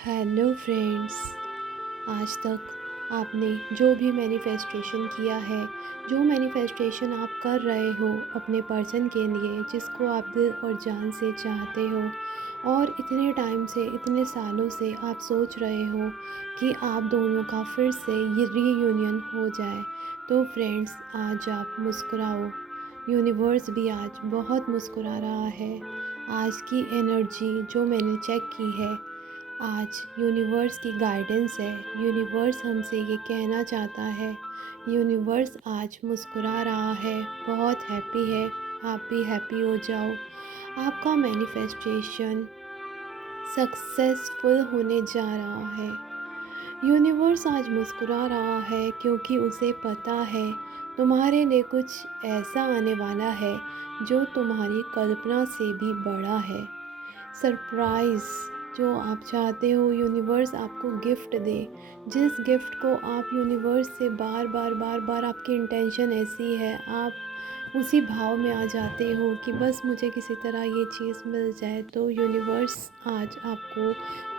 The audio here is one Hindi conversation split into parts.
Hello friends. आज तक आपने जो भी मैनिफेस्टेशन किया है, जो मैनिफेस्टेशन आप कर रहे हो अपने पर्सन के लिए जिसको आप दिल और जान से चाहते हो, और इतने टाइम से, इतने सालों से आप सोच रहे हो कि आप दोनों का फिर से ये रीयूनियन हो जाए, तो फ्रेंड्स आज आप मुस्कुराओ। यूनिवर्स भी आज बहुत मुस्कुरा रहा है। आज की एनर्जी जो मैंने चेक की है, आज यूनिवर्स की गाइडेंस है। यूनिवर्स हमसे ये कहना चाहता है, यूनिवर्स आज मुस्कुरा रहा है, बहुत हैप्पी है। आप भी हैप्पी हो जाओ। आपका मैनिफेस्टेशन सक्सेसफुल होने जा रहा है। यूनिवर्स आज मुस्कुरा रहा है क्योंकि उसे पता है तुम्हारे लिए कुछ ऐसा आने वाला है जो तुम्हारी कल्पना से भी बड़ा है। सरप्राइज़ जो आप चाहते हो यूनिवर्स आपको गिफ्ट दे। जिस गिफ्ट को आप यूनिवर्स से बार बार बार बार, आपकी इंटेंशन ऐसी है, आप उसी भाव में आ जाते हो कि बस मुझे किसी तरह ये चीज़ मिल जाए, तो यूनिवर्स आज आपको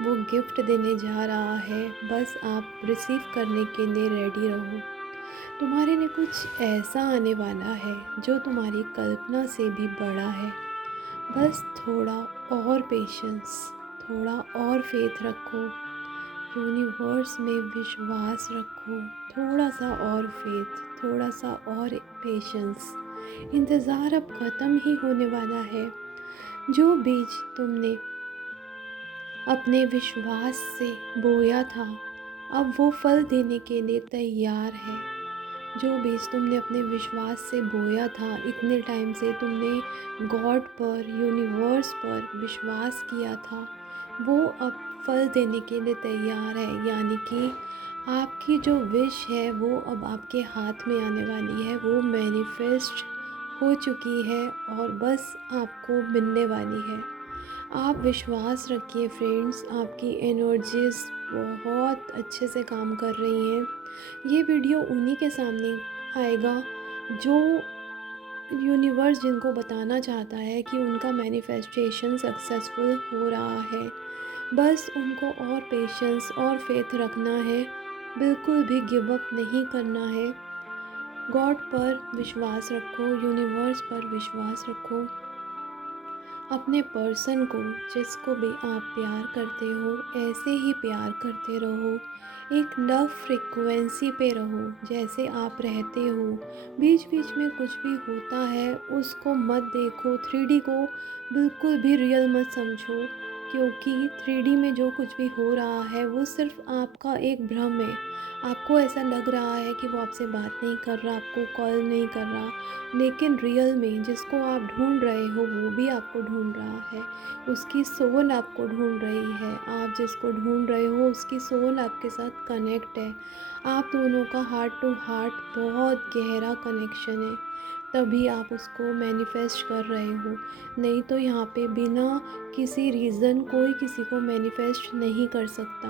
वो गिफ्ट देने जा रहा है। बस आप रिसीव करने के लिए रेडी रहो। तुम्हारे लिए कुछ ऐसा आने वाला है जो तुम्हारी कल्पना से भी बड़ा है। बस थोड़ा और पेशेंस, थोड़ा और फेथ रखो, यूनिवर्स में विश्वास रखो, थोड़ा सा और फेथ, थोड़ा सा और पेशेंस। इंतज़ार अब ख़त्म ही होने वाला है। जो बीज तुमने अपने विश्वास से बोया था, अब वो फल देने के लिए तैयार है। जो बीज तुमने अपने विश्वास से बोया था, इतने टाइम से तुमने गॉड पर, यूनिवर्स पर विश्वास किया था, वो अब फल देने के लिए तैयार है। यानी कि आपकी जो विश है वो अब आपके हाथ में आने वाली है, वो मैनिफेस्ट हो चुकी है और बस आपको मिलने वाली है। आप विश्वास रखिए फ्रेंड्स, आपकी एनर्जीज़ बहुत अच्छे से काम कर रही हैं। ये वीडियो उन्हीं के सामने आएगा जो यूनिवर्स जिनको बताना चाहता है कि उनका मैनिफेस्टेशन सक्सेसफुल हो रहा है। बस उनको और पेशेंस और फेथ रखना है, बिल्कुल भी गिव अप नहीं करना है। गॉड पर विश्वास रखो, यूनिवर्स पर विश्वास रखो। अपने पर्सन को, जिसको भी आप प्यार करते हो, ऐसे ही प्यार करते रहो। एक लव फ्रिक्वेंसी पे रहो जैसे आप रहते हो। बीच बीच में कुछ भी होता है उसको मत देखो, 3D को बिल्कुल भी रियल मत समझो, क्योंकि 3D में जो कुछ भी हो रहा है वो सिर्फ आपका एक भ्रम है। आपको ऐसा लग रहा है कि वो आपसे बात नहीं कर रहा, आपको कॉल नहीं कर रहा, लेकिन रियल में जिसको आप ढूंढ रहे हो वो भी आपको ढूंढ रहा है। उसकी सोल आपको ढूंढ रही है। आप जिसको ढूंढ रहे हो उसकी सोल आपके साथ कनेक्ट है। आप दोनों का हार्ट टू हार्ट बहुत गहरा कनेक्शन है, तभी आप उसको मैनिफेस्ट कर रहे हो। नहीं तो यहाँ पे बिना किसी रीज़न कोई किसी को मैनिफेस्ट नहीं कर सकता।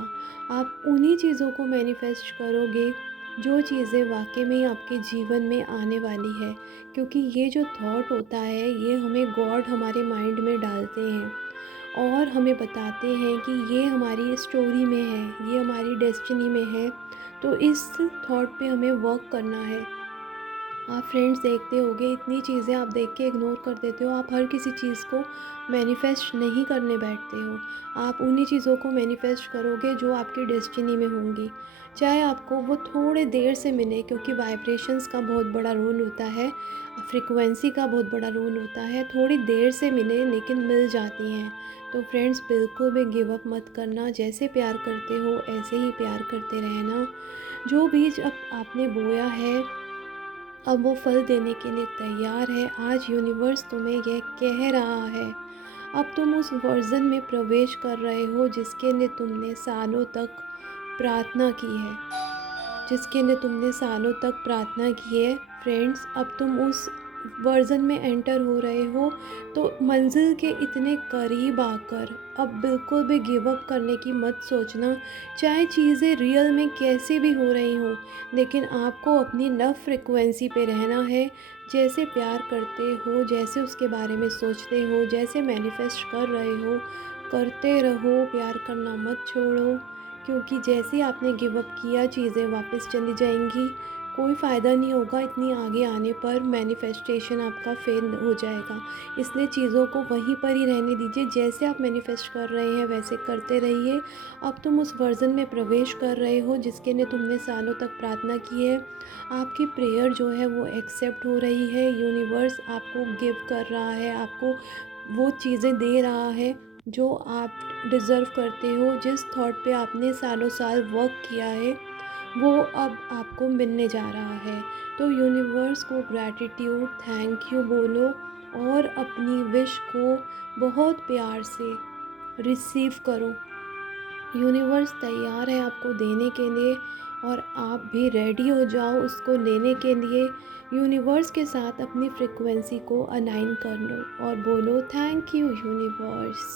आप उन्हीं चीज़ों को मैनिफेस्ट करोगे जो चीज़ें वाकई में आपके जीवन में आने वाली है, क्योंकि ये जो थॉट होता है ये हमें गॉड हमारे माइंड में डालते हैं और हमें बताते हैं कि ये हमारी स्टोरी में है, ये हमारी डेस्टिनी में है, तो इस थॉट पे हमें वर्क करना है। आप फ्रेंड्स देखते होगे, इतनी चीज़ें आप देख के इग्नोर कर देते हो। आप हर किसी चीज़ को मैनिफेस्ट नहीं करने बैठते हो। आप उन्हीं चीज़ों को मैनिफेस्ट करोगे जो आपकी डेस्टिनी में होंगी, चाहे आपको वो थोड़े देर से मिले, क्योंकि वाइब्रेशंस का बहुत बड़ा रोल होता है, फ्रिक्वेंसी का बहुत बड़ा रोल होता है। थोड़ी देर से मिले लेकिन मिल जाती हैं। तो फ्रेंड्स बिल्कुल भी गिव अप मत करना। जैसे प्यार करते हो ऐसे ही प्यार करते रहना। जो बीज अब आपने बोया है अब वो फल देने के लिए तैयार है। आज यूनिवर्स तुम्हें यह कह रहा है, अब तुम उस वर्जन में प्रवेश कर रहे हो जिसके लिए तुमने सालों तक प्रार्थना की है, जिसके लिए तुमने सालों तक प्रार्थना की है। फ्रेंड्स अब तुम उस वर्जन में एंटर हो रहे हो, तो मंजिल के इतने करीब आकर अब बिल्कुल भी गिव अप करने की मत सोचना। चाहे चीज़ें रियल में कैसे भी हो रही हों, लेकिन आपको अपनी लव फ्रिक्वेंसी पे रहना है। जैसे प्यार करते हो, जैसे उसके बारे में सोचते हो, जैसे मैनिफेस्ट कर रहे हो, करते रहो, प्यार करना मत छोड़ो, क्योंकि जैसे ही आपने गिव अप किया चीज़ें वापस चली जाएँगी। कोई फ़ायदा नहीं होगा इतनी आगे आने पर, मैनिफेस्टेशन आपका फ़ेल हो जाएगा। इसलिए चीज़ों को वहीं पर ही रहने दीजिए, जैसे आप मैनिफेस्ट कर रहे हैं वैसे करते रहिए। अब तुम उस वर्ज़न में प्रवेश कर रहे हो जिसके लिए तुमने सालों तक प्रार्थना की है। आपकी प्रेयर जो है वो एक्सेप्ट हो रही है, यूनिवर्स आपको गिव कर रहा है, आपको वो चीज़ें दे रहा है जो आप डिज़र्व करते हो। जिस थॉट पे आपने सालों साल वर्क किया है वो अब आपको मिलने जा रहा है। तो यूनिवर्स को ग्रैटिट्यूड, थैंक यू बोलो और अपनी विश को बहुत प्यार से रिसीव करो। यूनिवर्स तैयार है आपको देने के लिए और आप भी रेडी हो जाओ उसको लेने के लिए। यूनिवर्स के साथ अपनी फ्रिक्वेंसी को अलाइन कर लो और बोलो थैंक यू यूनिवर्स।